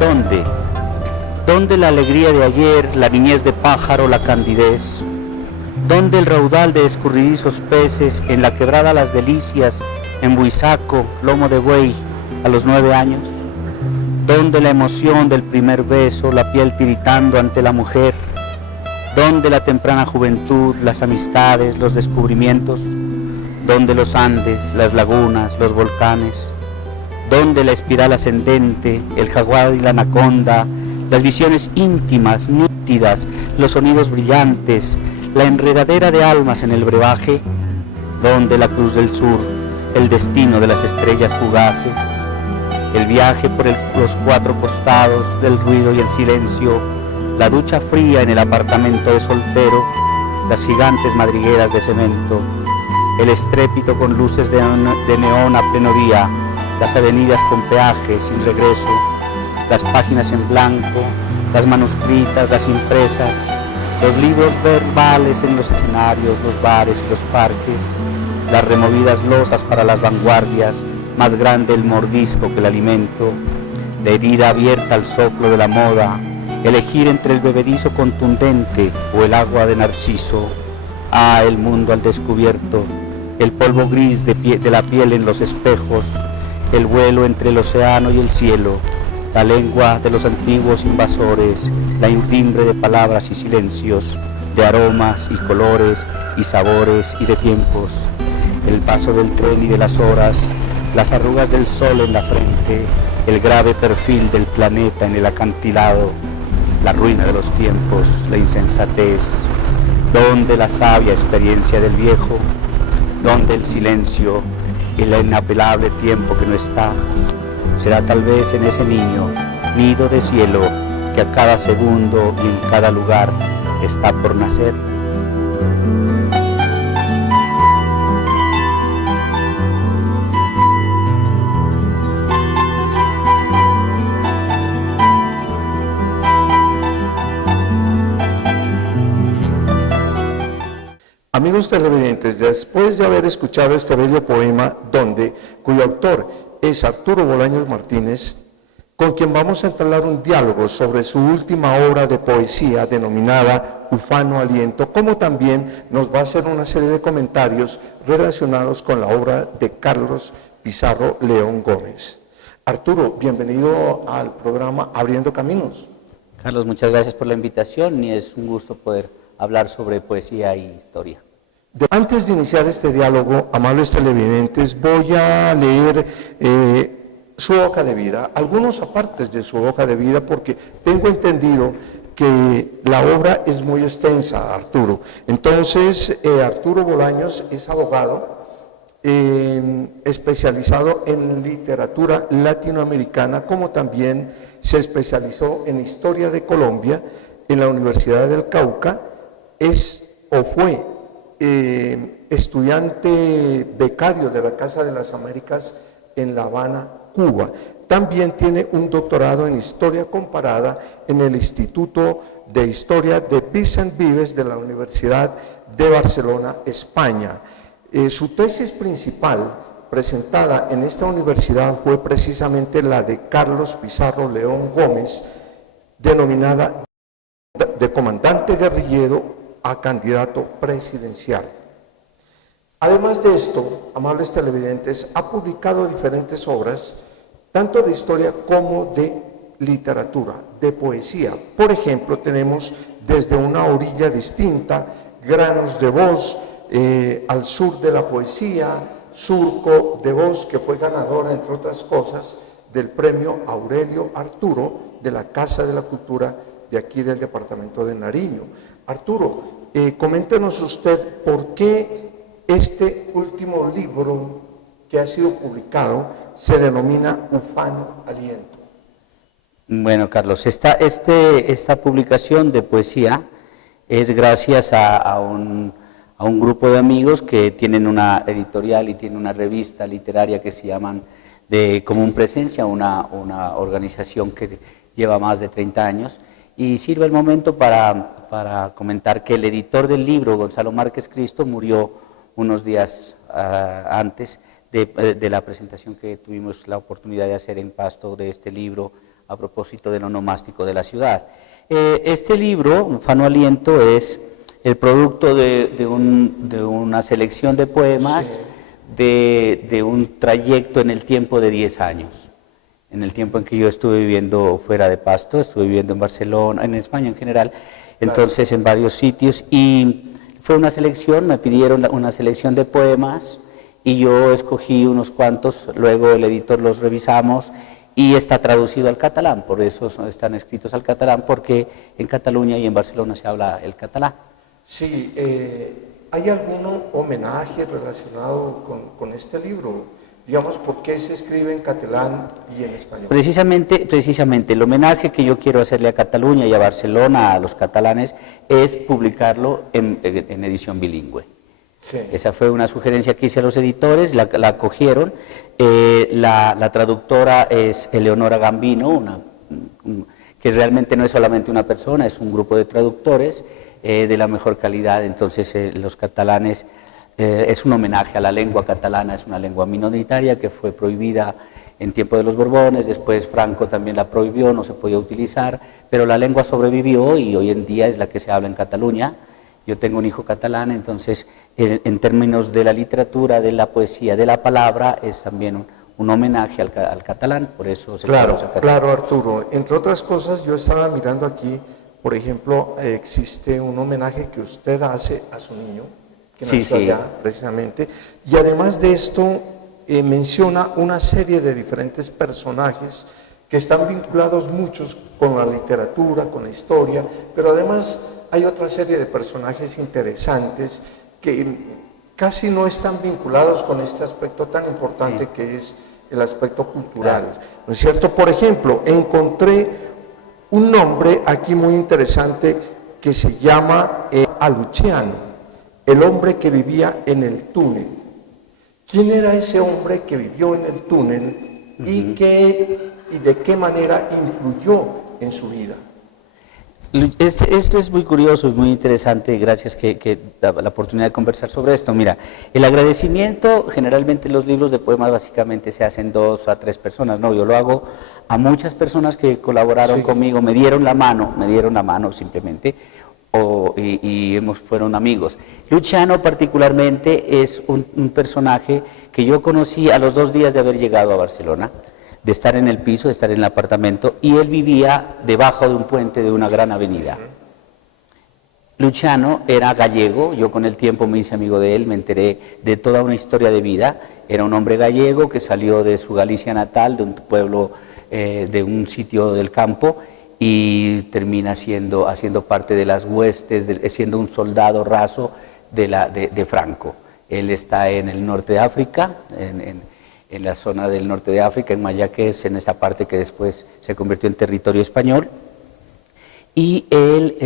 ¿Dónde? ¿Dónde la alegría de ayer, la niñez de pájaro, la candidez? ¿Dónde el raudal de escurridizos peces, en la quebrada las delicias, en buisaco, lomo de buey, a los 9 años? ¿Dónde la emoción del primer beso, la piel tiritando ante la mujer? ¿Dónde la temprana juventud, las amistades, los descubrimientos? ¿Dónde los Andes, las lagunas, los volcanes? ¿Dónde la espiral ascendente, el jaguar y la anaconda, las visiones íntimas, nítidas, los sonidos brillantes, la enredadera de almas en el brebaje? ¿Dónde la cruz del sur, el destino de las estrellas fugaces? El viaje por los 4 costados del ruido y el silencio, la ducha fría en el apartamento de soltero, las gigantes madrigueras de cemento, el estrépito con luces de neón a pleno día, las avenidas con peaje sin regreso, las páginas en blanco, las manuscritas, las impresas, los libros verbales en los escenarios, los bares y los parques, las removidas losas para las vanguardias, más grande el mordisco que el alimento, la herida abierta al soplo de la moda, elegir entre el bebedizo contundente o el agua de narciso. Ah, el mundo al descubierto, el polvo gris de la piel en los espejos, el vuelo entre el océano y el cielo, la lengua de los antiguos invasores, la intimbre de palabras y silencios, de aromas y colores y sabores y de tiempos, el paso del tren y de las horas, las arrugas del sol en la frente, el grave perfil del planeta en el acantilado, la ruina de los tiempos, la insensatez, donde la sabia experiencia del viejo, donde el silencio y el inapelable tiempo que no está, será tal vez en ese niño, nido de cielo, que a cada segundo y en cada lugar está por nacer. Amigos televidentes, después de haber escuchado este bello poema, cuyo autor es Arturo Bolaños Martínez, con quien vamos a entablar un diálogo sobre su última obra de poesía denominada Ufano Aliento, como también nos va a hacer una serie de comentarios relacionados con la obra de Carlos Pizarro León Gómez. Arturo, bienvenido al programa Abriendo Caminos. Carlos, muchas gracias por la invitación y es un gusto poder hablar sobre poesía y historia. Antes de iniciar este diálogo, amables televidentes, voy a leer su hoja de vida, algunos apartes de su hoja de vida, porque tengo entendido que la obra es muy extensa, Arturo. Entonces, Arturo Bolaños es abogado, especializado en literatura latinoamericana, como también se especializó en historia de Colombia en la Universidad del Cauca, fue estudiante becario de la Casa de las Américas en La Habana, Cuba. También tiene un doctorado en Historia Comparada en el Instituto de Historia de Vicent Vives de la Universidad de Barcelona, España. Su tesis principal presentada en esta universidad fue precisamente la de Carlos Pizarro León Gómez, denominada de comandante guerrillero a candidato presidencial. Además de esto, amables televidentes, ha publicado diferentes obras, tanto de historia como de literatura, de poesía. Por ejemplo, tenemos Desde una orilla distinta, Granos de voz, Al sur de la poesía, Surco de voz, que fue ganadora, entre otras cosas, del premio Aurelio Arturo de la Casa de la Cultura de aquí del departamento de Nariño. Arturo, coméntenos usted por qué este último libro que ha sido publicado se denomina Ufano Aliento. Bueno, Carlos, esta publicación de poesía es gracias a un grupo de amigos que tienen una editorial y tienen una revista literaria que se llaman de Común Presencia, una organización que lleva más de 30 años, y sirve el momento para comentar que el editor del libro, Gonzalo Márquez Cristo, murió unos días antes de la presentación que tuvimos la oportunidad de hacer en Pasto de este libro a propósito de lo nomástico de la ciudad. Este libro, Ufano Aliento, es el producto de una selección de poemas de un trayecto en el tiempo de 10 años. En el tiempo en que yo estuve viviendo fuera de Pasto, estuve viviendo en Barcelona, en España en general, entonces en varios sitios, y fue una selección, me pidieron una selección de poemas, y yo escogí unos cuantos, luego el editor los revisamos, y está traducido al catalán, por eso están escritos al catalán, porque en Cataluña y en Barcelona se habla el catalán. Sí, ¿hay algún homenaje relacionado con este libro? Digamos, ¿por qué se escribe en catalán y en español? Precisamente, el homenaje que yo quiero hacerle a Cataluña y a Barcelona, a los catalanes, es publicarlo en edición bilingüe. Sí. Esa fue una sugerencia que hice a los editores, la acogieron. La traductora es Eleonora Gambino, que realmente no es solamente una persona, es un grupo de traductores de la mejor calidad. Entonces los catalanes, es un homenaje a la lengua catalana, es una lengua minoritaria que fue prohibida en tiempo de los Borbones, después Franco también la prohibió, no se podía utilizar, pero la lengua sobrevivió y hoy en día es la que se habla en Cataluña. Yo tengo un hijo catalán, entonces en términos de la literatura, de la poesía, de la palabra, es también un homenaje al catalán, por eso se Claro, catalán. Claro, Arturo. Entre otras cosas, yo estaba mirando aquí, por ejemplo, existe un homenaje que usted hace a su niño, que nació allá, precisamente, y además de esto menciona una serie de diferentes personajes que están vinculados muchos con la literatura, con la historia, pero además hay otra serie de personajes interesantes que casi no están vinculados con este aspecto tan importante que es el aspecto cultural, ¿no es cierto? Por ejemplo, encontré un nombre aquí muy interesante que se llama Luciano, el hombre que vivía en el túnel. ¿Quién era ese hombre que vivió en el túnel y de qué manera influyó en su vida? Esto es muy curioso y muy interesante, gracias que la oportunidad de conversar sobre esto. Mira, el agradecimiento, generalmente los libros de poemas básicamente se hacen 2 a 3 personas, no, yo lo hago a muchas personas que colaboraron conmigo, me dieron la mano simplemente, y fueron amigos. Luciano particularmente es un personaje que yo conocí a los 2 días de haber llegado a Barcelona, de estar en el piso, de estar en el apartamento, y él vivía debajo de un puente de una gran avenida. Luciano era gallego, yo con el tiempo me hice amigo de él, me enteré de toda una historia de vida. Era un hombre gallego que salió de su Galicia natal, de un pueblo, de un sitio del campo, y termina haciendo parte de las huestes, siendo un soldado raso de Franco. Él está en el norte de África, en la zona del norte de África, en Mayaques, en esa parte que después se convirtió en territorio español. Y él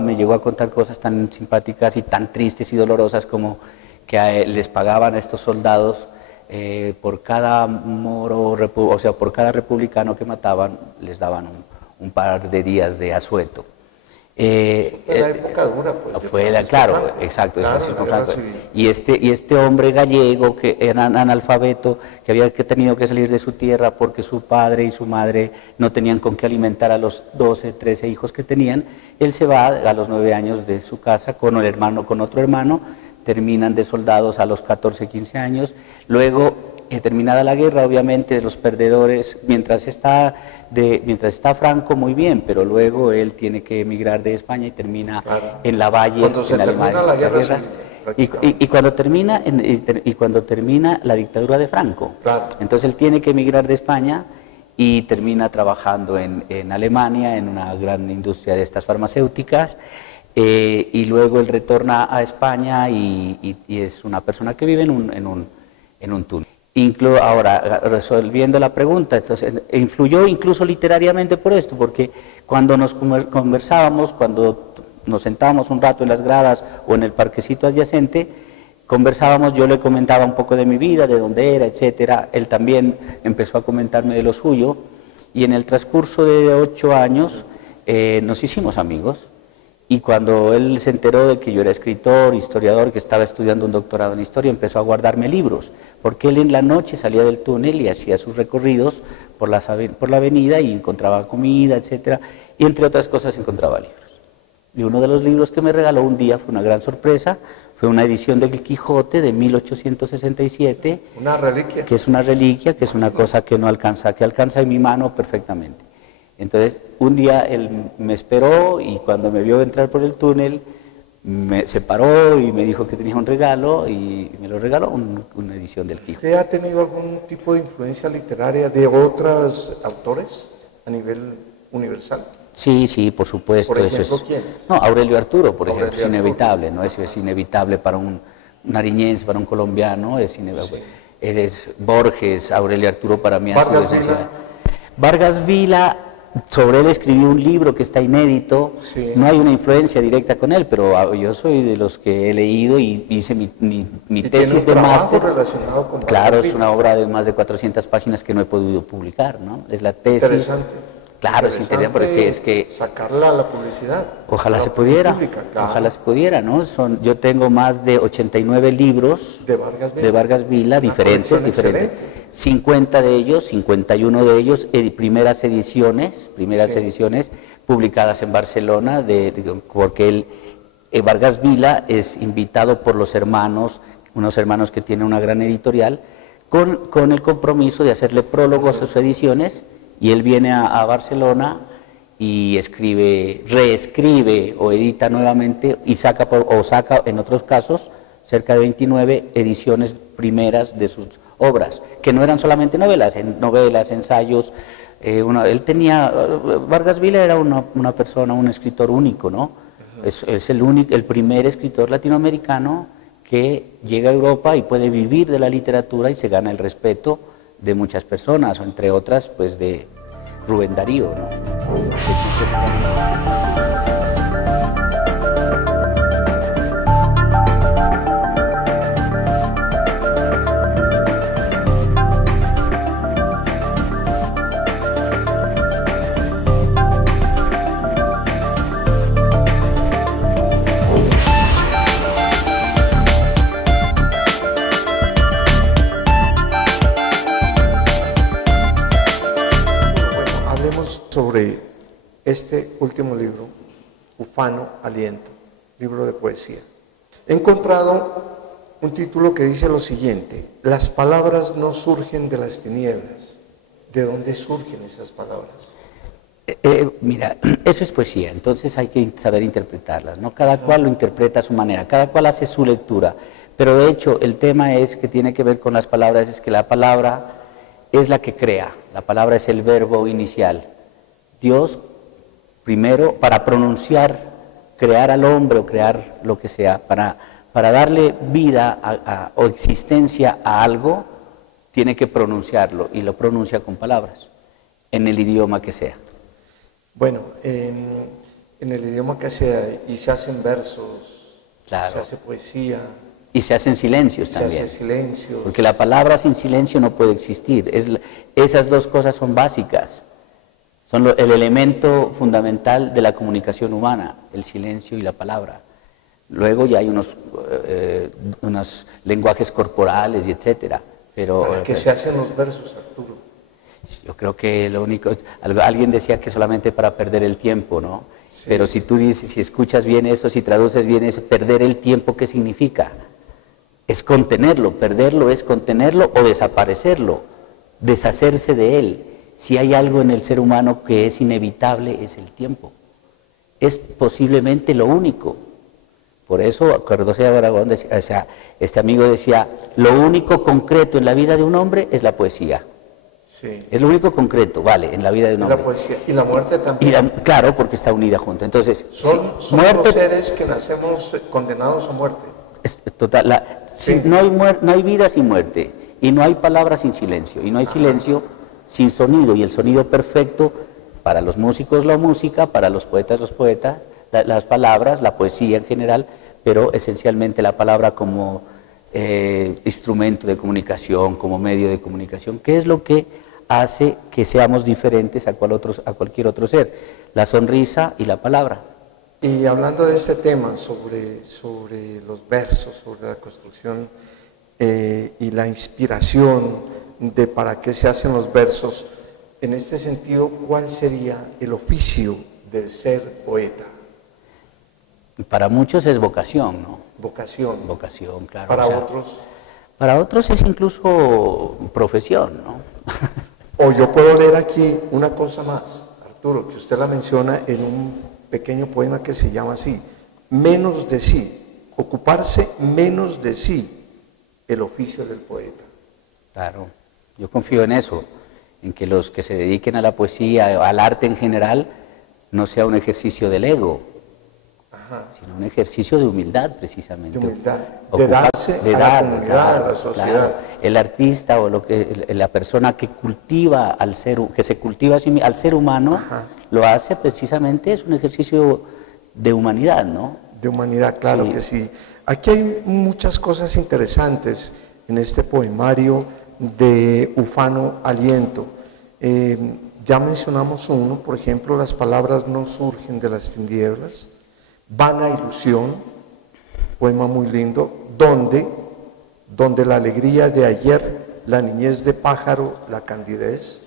me llegó a contar cosas tan simpáticas y tan tristes y dolorosas como que les pagaban a estos soldados por cada moro, o sea, por cada republicano que mataban, les daban un par de días de asueto. Fue la época dura, pues. Claro, exacto. Claro, y este hombre gallego, que era analfabeto, que había tenido que salir de su tierra porque su padre y su madre no tenían con qué alimentar a los 12, 13 hijos que tenían, él se va a los 9 años de su casa con otro hermano, terminan de soldados a los 14, 15 años, luego terminada la guerra, obviamente los perdedores, mientras está Franco muy bien, pero luego él tiene que emigrar de España y termina en la Valle, en Alemania, la guerra, y cuando termina la dictadura de Franco, entonces él tiene que emigrar de España y termina trabajando en Alemania, en una gran industria de estas farmacéuticas, y luego él retorna a España y es una persona que vive en un túnel. Ahora, resolviendo la pregunta, influyó incluso literariamente por esto, porque cuando nos conversábamos, cuando nos sentábamos un rato en las gradas o en el parquecito adyacente, conversábamos, yo le comentaba un poco de mi vida, de dónde era, etcétera. Él también empezó a comentarme de lo suyo, y en el transcurso de 8 años nos hicimos amigos. Y cuando él se enteró de que yo era escritor, historiador, que estaba estudiando un doctorado en historia, empezó a guardarme libros, porque él en la noche salía del túnel y hacía sus recorridos por la avenida y encontraba comida, etcétera, y entre otras cosas encontraba libros. Y uno de los libros que me regaló un día fue una gran sorpresa, fue una edición del Quijote de 1867. Una reliquia. Que es una reliquia, que es una cosa que no alcanza, que alcanza en mi mano perfectamente. Entonces, un día él me esperó y cuando me vio entrar por el túnel, se paró y me dijo que tenía un regalo y me lo regaló, una edición del Quijote. ¿Usted ha tenido algún tipo de influencia literaria de otros autores a nivel universal? Sí, sí, por supuesto. Por ejemplo, eso es, ¿quién? No, Aurelio Arturo, por ejemplo, es Arturo. inevitable, ¿no? Es inevitable para un nariñense, para un colombiano, es inevitable. Sí. Eres Borges, Aurelio Arturo para mí ha sido Vargas esencial. Vila. Vargas Vila, sobre él escribí un libro que está inédito, Sí. no hay una influencia directa con él, pero yo soy de los que he leído y hice mi ¿Y tesis tiene un de trabajo máster. relacionado con Claro, Vargas es Vila? una obra de más de 400 páginas que no he podido publicar, ¿no? Es la tesis. Interesante. Claro, es interesante porque es que sacarla a la publicidad. ojalá a la se pudiera, pública, claro. ojalá se pudiera, ¿no? Yo tengo más de 89 libros de Vargas Vila, diferentes, colección excelente. 50 de ellos, 51 de ellos, primeras Sí. ediciones publicadas en Barcelona, porque Vargas Vila es invitado por los hermanos, unos hermanos que tienen una gran editorial, con el compromiso de hacerle prólogo a sus ediciones, y él viene a Barcelona y reescribe o edita nuevamente y saca en otros casos cerca de 29 ediciones primeras de sus obras, que no eran solamente novelas, ensayos. Vargas Vila era una persona, un escritor único, ¿no? Es el primer escritor latinoamericano que llega a Europa y puede vivir de la literatura y se gana el respeto de muchas personas, entre otras, pues de Rubén Darío, ¿no? Sobre este último libro, Ufano Aliento, libro de poesía. He encontrado un título que dice lo siguiente: las palabras no surgen de las tinieblas. ¿De dónde surgen esas palabras? Mira, eso es poesía, entonces hay que saber interpretarlas, ¿no? Cada cual lo interpreta a su manera, cada cual hace su lectura, pero de hecho el tema es que tiene que ver con las palabras, es que la palabra es la que crea, la palabra es el verbo inicial. Dios, primero, para pronunciar, crear al hombre o crear lo que sea, para darle vida o existencia a algo, tiene que pronunciarlo, y lo pronuncia con palabras, en el idioma que sea. Bueno, en el idioma que sea, y se hacen versos, claro. Se hace poesía. Y se hacen silencios también. Se hace silencios. Porque la palabra sin silencio no puede existir. Esas dos cosas son básicas. Son el elemento fundamental de la comunicación humana, el silencio y la palabra. Luego ya hay unos lenguajes corporales y etcétera. Pero ¿para qué se hacen los versos, Arturo? Yo creo que lo único, alguien decía que solamente para perder el tiempo, ¿no? Sí. Pero si tú dices, si escuchas bien eso, si traduces bien eso, perder el tiempo, ¿qué significa? Es contenerlo, perderlo es contenerlo o desaparecerlo, deshacerse de él. Si hay algo en el ser humano que es inevitable, es el tiempo. Es posiblemente lo único. Por eso, Cardoso de Aragón decía, o sea, este amigo decía, lo único concreto en la vida de un hombre es la poesía. Sí. Es lo único concreto, vale, en la vida de un hombre. La poesía. Y la muerte también. Claro, porque está unida junto. Entonces, son los seres que nacemos condenados a muerte. Total, sí. No hay vida sin muerte, y no hay palabra sin silencio, y no hay silencio sin sonido, y el sonido perfecto, para los músicos la música, para los poetas las palabras, la poesía en general, pero esencialmente la palabra como instrumento de comunicación, como medio de comunicación, que es lo que hace que seamos diferentes a cualquier otro ser, la sonrisa y la palabra. Y hablando de este tema, sobre los versos, sobre la construcción y la inspiración de para qué se hacen los versos, En este sentido, ¿cuál sería el oficio de ser poeta? Para muchos es vocación, ¿no? Vocación. Vocación, claro. Para o sea, otros. Para otros es incluso profesión, ¿no? O yo puedo leer aquí una cosa más, Arturo, que usted la menciona en un pequeño poema que se llama así, menos de sí, ocuparse menos de sí, el oficio del poeta. Claro, yo confío en eso, en que los que se dediquen a la poesía, al arte en general, no sea un ejercicio del ego, sino un ejercicio de humildad, precisamente. De humildad, de darse a la comunidad, claro, a la sociedad. Claro. El artista o la persona que cultiva al que se cultiva al ser humano, lo hace precisamente, es un ejercicio de humanidad, ¿no? De humanidad, claro que sí. Aquí hay muchas cosas interesantes en este poemario de Ufano Aliento. Ya mencionamos uno, por ejemplo, las palabras no surgen de las tinieblas. Vana ilusión, poema muy lindo, donde la alegría de ayer, la niñez de pájaro, la candidez.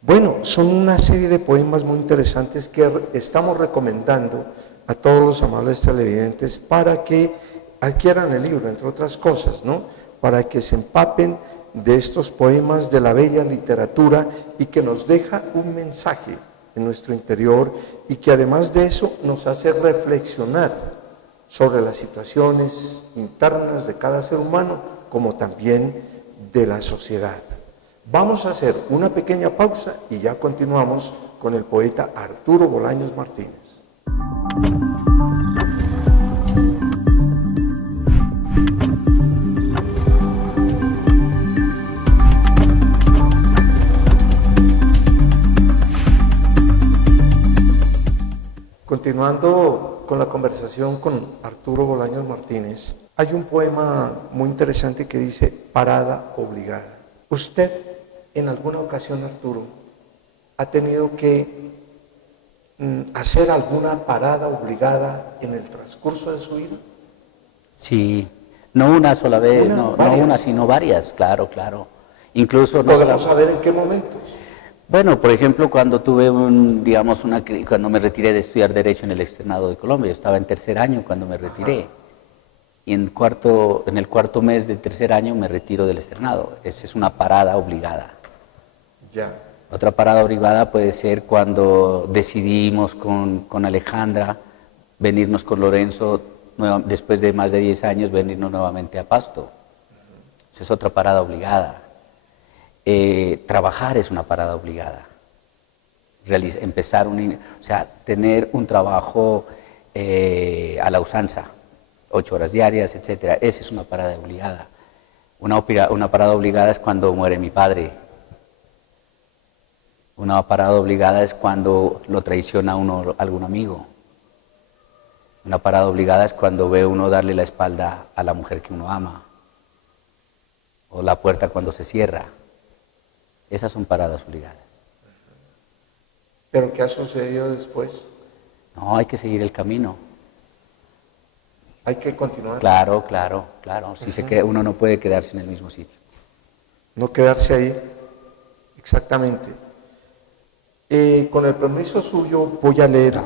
Bueno, son una serie de poemas muy interesantes que estamos recomendando a todos los amables televidentes para que adquieran el libro, entre otras cosas, ¿no? Para que se empapen de estos poemas de la bella literatura y que nos deja un mensaje en nuestro interior y que además de eso nos hace reflexionar sobre las situaciones internas de cada ser humano como también de la sociedad. Vamos a hacer una pequeña pausa y ya continuamos con el poeta Arturo Bolaños Martínez. Continuando con la conversación con Arturo Bolaños Martínez, hay un poema muy interesante que dice Parada obligada. ¿Usted en alguna ocasión, Arturo, ha tenido que hacer alguna parada obligada en el transcurso de su vida? Sí, no una sola vez, no una, sino varias, claro. Incluso no ¿Podemos saber en qué momentos? Bueno, por ejemplo, cuando tuve cuando me retiré de estudiar Derecho en el Externado de Colombia, yo estaba en tercer año cuando me retiré, y en el cuarto mes del tercer año me retiro del externado. Esa es una parada obligada. Ya. Otra parada obligada puede ser cuando decidimos con Alejandra venirnos con Lorenzo, después de más de 10 años, venirnos nuevamente a Pasto. Esa es otra parada obligada. Trabajar es una parada obligada. Tener un trabajo a la usanza, 8 horas diarias, etcétera. Esa es una parada obligada. Una parada obligada es cuando muere mi padre. Una parada obligada es cuando lo traiciona uno algún amigo. Una parada obligada es cuando ve uno darle la espalda a la mujer que uno ama. O la puerta cuando se cierra. Esas son paradas obligadas. ¿Pero qué ha sucedido después? No, hay que seguir el camino. Hay que continuar. Claro. Uno no puede quedarse en el mismo sitio. No quedarse ahí, exactamente. Con el permiso suyo voy a leer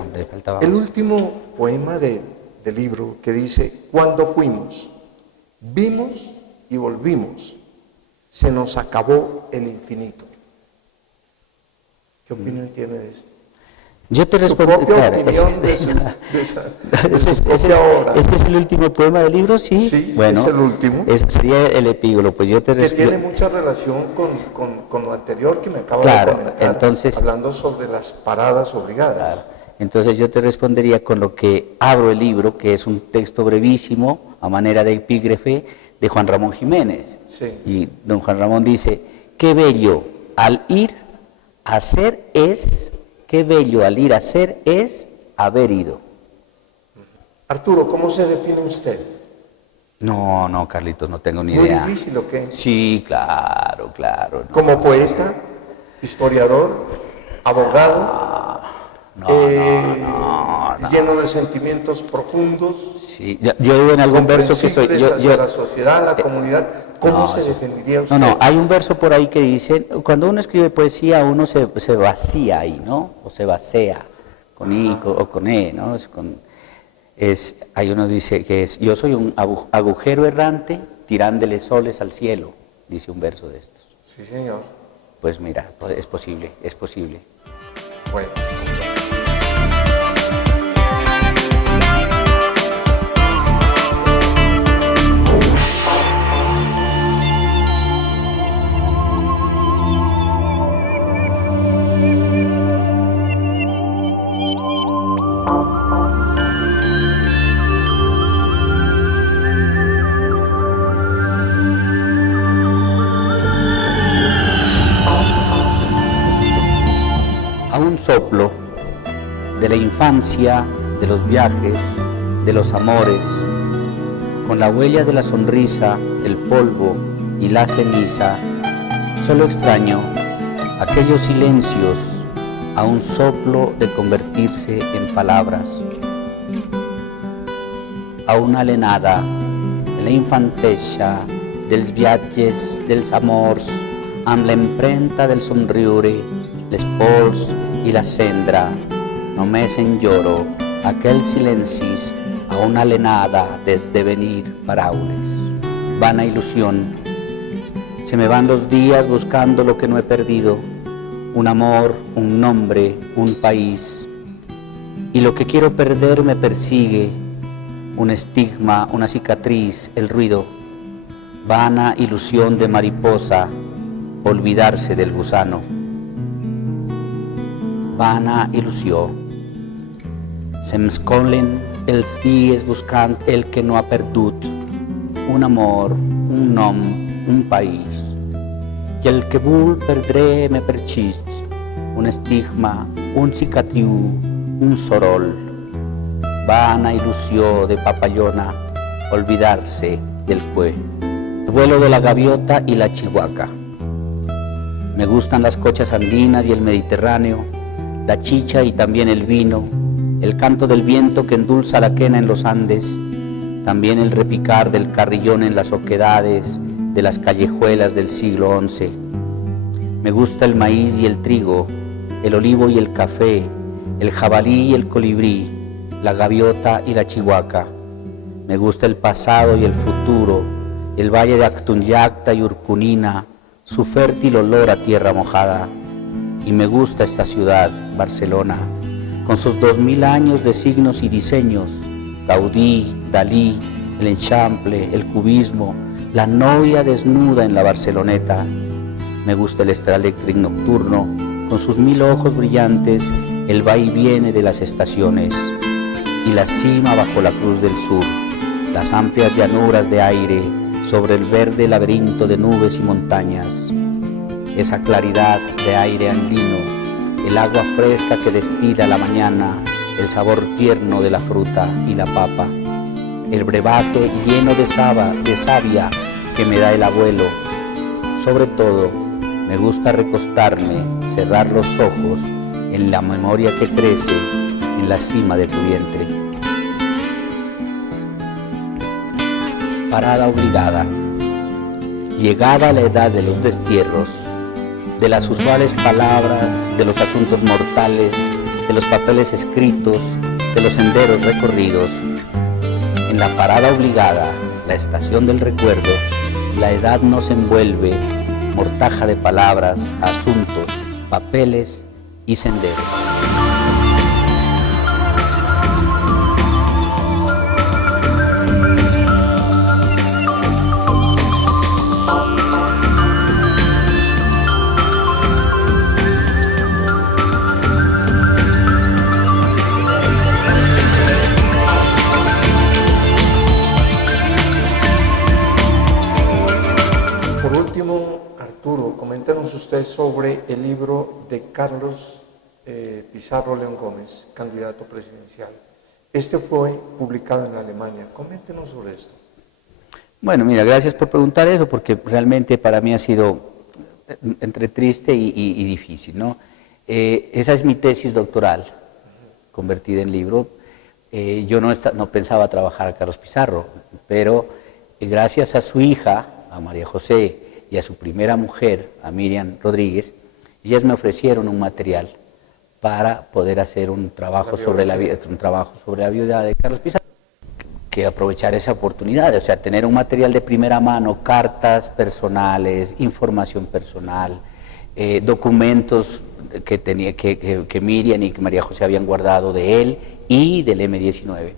el último poema del libro que dice: Cuando fuimos, vimos y volvimos, se nos acabó el infinito. ¿Qué opinión tiene de esto? Yo te respondo, claro, este es el último poema del libro, sí. Sí, bueno, es el último. Ese sería el epílogo, pues yo te respondo. Que tiene mucha relación con lo anterior que me acaba de comentar, entonces, hablando sobre las paradas obligadas. Claro. Entonces yo te respondería con lo que abro el libro, que es un texto brevísimo, a manera de epígrafe, de Juan Ramón Jiménez. Sí. Y don Juan Ramón dice: qué bello al ir a ser es, qué bello al ir a ser es haber ido. Arturo, ¿cómo se define usted? No, Carlitos, no tengo ni idea. ¿Muy difícil o qué? Sí, claro. ¿Como poeta, historiador, abogado? No. no. lleno de sentimientos profundos. Sí, yo digo en algún verso que soy... hacia la sociedad, la comunidad. ¿Cómo no, se defendiría usted? No, hay un verso por ahí que dice, cuando uno escribe poesía, uno se vacía ahí, ¿no? O se vacía, con I o con E, ¿no? Ahí uno dice que yo soy un agujero errante tirándole soles al cielo, dice un verso de estos. Sí, señor. Pues mira, es posible, es posible. Bueno. A un soplo de la infancia, de los viajes, de los amores, con la huella de la sonrisa, el polvo y la ceniza, solo extraño aquellos silencios a un soplo de convertirse en palabras, a una alenada de la infantesa, dels viatges, dels amors, amb l'empremta del somriure, les pols i la cendra, només enlloro aquells silencis a una alenada d'esdevenir paraules. Vana ilusión, se me van los días buscando lo que no he perdido, un amor, un nombre, un país, y lo que quiero perder me persigue, un estigma, una cicatriz, el ruido, vana ilusión de mariposa, olvidarse del gusano. Vana il·lusió. S'escolen els dies buscant el que no ha perdut, un amor, un nom, un país. I el que vull perdré me persist, un estigma, un cicatriu, un sorol. Vana ilusió de papallona, olvidarse del fue. El vuelo de la gaviota y la chihuahua. Me gustan las cochas andinas y el Mediterráneo, la chicha y también el vino, el canto del viento que endulza la quena en los Andes, también el repicar del carrillón en las oquedades de las callejuelas del siglo XI. Me gusta el maíz y el trigo, el olivo y el café, el jabalí y el colibrí, la gaviota y la chihuahua. Me gusta el pasado y el futuro, el valle de Actunyacta y Urcunina, su fértil olor a tierra mojada. Y me gusta esta ciudad, Barcelona, con sus 2000 años de signos y diseños, Gaudí, Dalí, el Eixample, el cubismo, la novia desnuda en la Barceloneta. Me gusta el Electric nocturno, con sus 1000 ojos brillantes, el va y viene de las estaciones, y la cima bajo la Cruz del Sur, las amplias llanuras de aire sobre el verde laberinto de nubes y montañas. Esa claridad de aire andino, el agua fresca que destila la mañana, el sabor tierno de la fruta y la papa, el brebaje lleno de savia que me da el abuelo. Sobre todo, me gusta recostarme, cerrar los ojos en la memoria que crece en la cima de tu vientre. Parada obligada. Llegada la edad de los destierros, de las usuales palabras, de los asuntos mortales, de los papeles escritos, de los senderos recorridos. En la parada obligada, la estación del recuerdo, la edad nos envuelve, mortaja de palabras, asuntos, papeles y senderos. Por último, Arturo, coméntanos usted sobre el libro de Carlos Pizarro León Gómez, candidato presidencial. Este fue publicado en Alemania. Coméntenos sobre esto. Bueno, mira, gracias por preguntar eso, porque realmente para mí ha sido entre triste y difícil, ¿no? Esa es mi tesis doctoral, convertida en libro. yo no pensaba trabajar a Carlos Pizarro, pero gracias a su hija, a María José, y a su primera mujer, a Miriam Rodríguez, ellas me ofrecieron un material para poder hacer un trabajo sobre la vida de Carlos Pizarro, que aprovechar esa oportunidad, o sea, tener un material de primera mano, cartas personales, información personal, documentos que Miriam y que María José habían guardado de él y del M-19.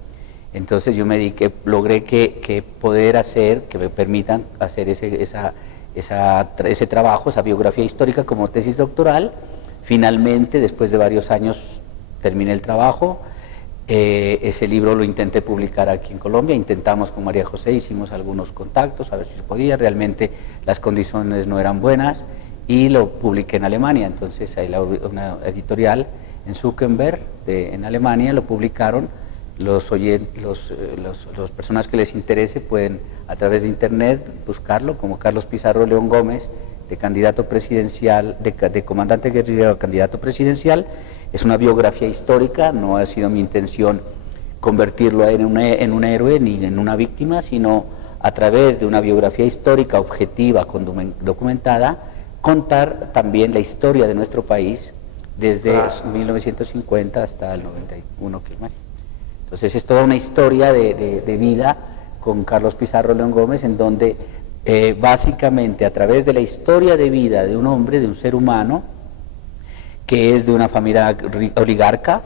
Entonces yo me dediqué, logré que poder hacer, que me permitan hacer ese trabajo, esa biografía histórica como tesis doctoral. Finalmente, después de varios años, terminé el trabajo. Ese libro lo intenté publicar aquí en Colombia, intentamos con María José, hicimos algunos contactos a ver si se podía, realmente las condiciones no eran buenas y lo publiqué en Alemania. Entonces hay una editorial en Zuckerberg en Alemania, lo publicaron. Las personas que les interese pueden a través de internet buscarlo como Carlos Pizarro León Gómez, de candidato presidencial, de comandante guerrillero a candidato presidencial. Es una biografía histórica, no ha sido mi intención convertirlo en un héroe ni en una víctima, sino a través de una biografía histórica objetiva, documentada, contar también la historia de nuestro país desde 1950 hasta el 91 que es más. Entonces es toda una historia de vida con Carlos Pizarro León Gómez, en donde básicamente a través de la historia de vida de un hombre, de un ser humano, que es de una familia oligarca,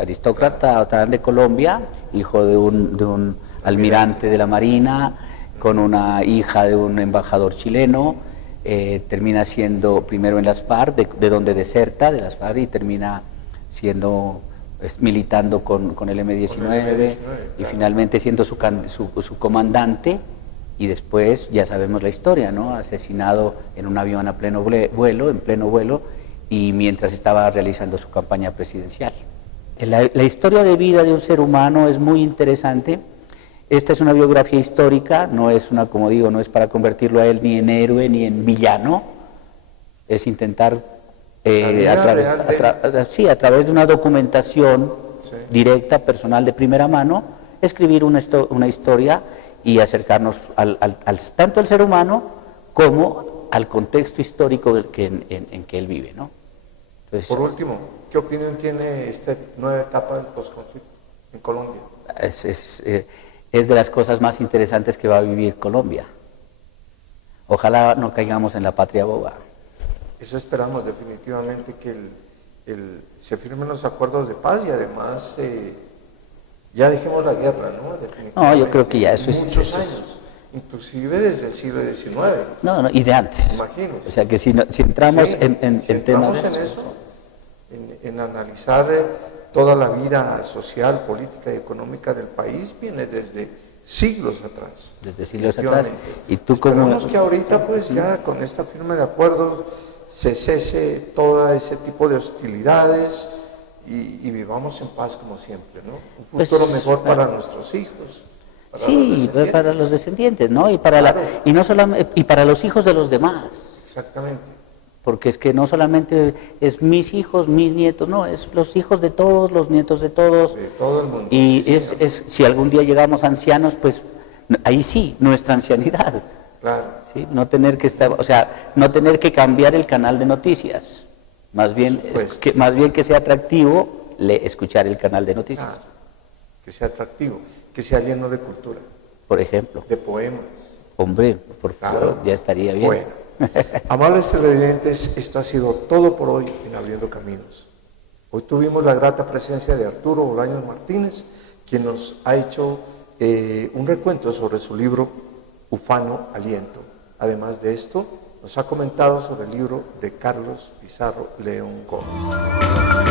aristócrata de Colombia, hijo de un almirante de la Marina, con una hija de un embajador chileno, termina siendo primero en las FARC, de donde deserta de las FARC y termina militando con el M-19 y finalmente siendo su comandante, y después ya sabemos la historia, ¿no? Asesinado en un avión en pleno vuelo, y mientras estaba realizando su campaña presidencial. La historia de vida de un ser humano es muy interesante. Esta es una biografía histórica, no es como digo, no es para convertirlo a él ni en héroe ni en villano, es intentar a través de una documentación directa, personal, de primera mano, escribir una historia y acercarnos tanto al ser humano como al contexto histórico en que él vive, ¿no? Entonces, por último, ¿qué opinión tiene esta nueva etapa del posconflicto en Colombia? Es de las cosas más interesantes que va a vivir Colombia. Ojalá no caigamos en la patria boba. Eso esperamos definitivamente, que se firmen los acuerdos de paz y además ya dejemos la guerra, ¿no? No, yo creo que ya eso es... Muchos años, inclusive desde el siglo XIX. No, y de antes. Imagínate. O sea que si entramos en temas... en eso, en analizar toda la vida social, política y económica del país, viene desde siglos atrás. Desde siglos atrás. Y tú esperamos que ahorita pues ya con esta firma de acuerdos se cese todo ese tipo de hostilidades y vivamos en paz como siempre, ¿no? Un futuro mejor para nuestros hijos. Para los descendientes, ¿no? Y para los hijos de los demás. Exactamente. Porque es que no solamente es mis hijos, mis nietos, no, es los hijos de todos, los nietos de todos. De todo el mundo. Y si algún día llegamos ancianos, pues ahí sí, nuestra ancianidad. Claro. ¿Sí? No tener que cambiar el canal de noticias. Más bien que sea atractivo escuchar el canal de noticias. Claro. Que sea atractivo, que sea lleno de cultura. Por ejemplo. De poemas. Hombre, por favor, ya estaría bien. Bueno. Amables televidentes, esto ha sido todo por hoy en Abriendo Caminos. Hoy tuvimos la grata presencia de Arturo Bolaños Martínez, quien nos ha hecho un recuento sobre su libro Ufano Aliento. Además de esto, nos ha comentado sobre el libro de Carlos Pizarro León Gómez.